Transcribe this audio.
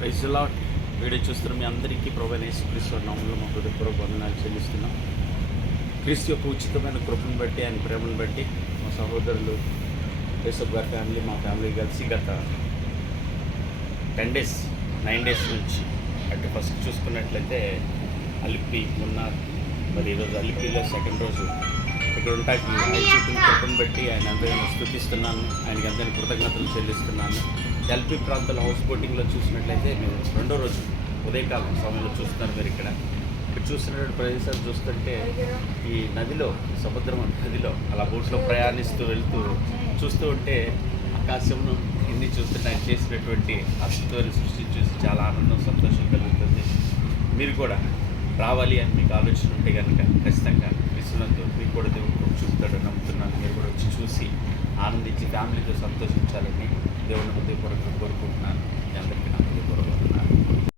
Praise lord. Video చూస్తున్న మీ అందరికీ ప్రభువైన యేసుక్రీస్తు నామములో మా హృదయపూర్వక వందనాలు చెల్లిస్తున్నాం. క్రీస్తు యొక్క ఉచితమైన కృపను బట్టి, ఆయన ప్రేమను బట్టి మా సహోదరులు యేసప్ గారి ఫ్యామిలీ, మా ఫ్యామిలీ కలిసి గత 9 డేస్ నుంచి అంటే ఫస్ట్ చూసుకున్నట్లయితే అలిప్పి మున్నార్, మరి ఈరోజు అలిప్పిలో సెకండ్ రోజు ఇక్కడ ఉంటాకి ఆయన చూపిన కృపను బట్టి ఆయన ఎంతగానో స్తుతిస్తున్నాను. ఆయనకి అందరినీ కృతజ్ఞతలు చెల్లిస్తున్నాను. ఎల్పి ప్రాంతాల హౌస్ బోటింగ్లో చూసినట్లయితే మేము రెండో రోజు ఉదయకాలం సమయంలో చూస్తున్నారు. మీరు ఇక్కడ చూస్తున్నటువంటి ప్రదేశాలు చూస్తుంటే ఈ నదిలో, సముద్రం నదిలో అలా బోట్లో ప్రయాణిస్తూ వెళ్తూ చూస్తూ ఉంటే ఆకాశంను ఇన్ని చూస్తుంటే ఆయన చేసినటువంటి అద్భుతమైన సృష్టి చూసి చాలా ఆనందం, సంతోషం కలుగుతుంది. మీరు కూడా రావాలి అని మీకు ఆలోచన ఉంటే కనుక ఖచ్చితంగా విశ్వనందు మీకు కూడా దేవుడు చూపుతాడు నమ్ముతున్నాను. మీరు కూడా వచ్చి చూసి ఆనందించి ఫ్యామిలీతో సంతోషించాలని దేవుని హృదయపూర్వకంగా కోరుకుంటున్నాను.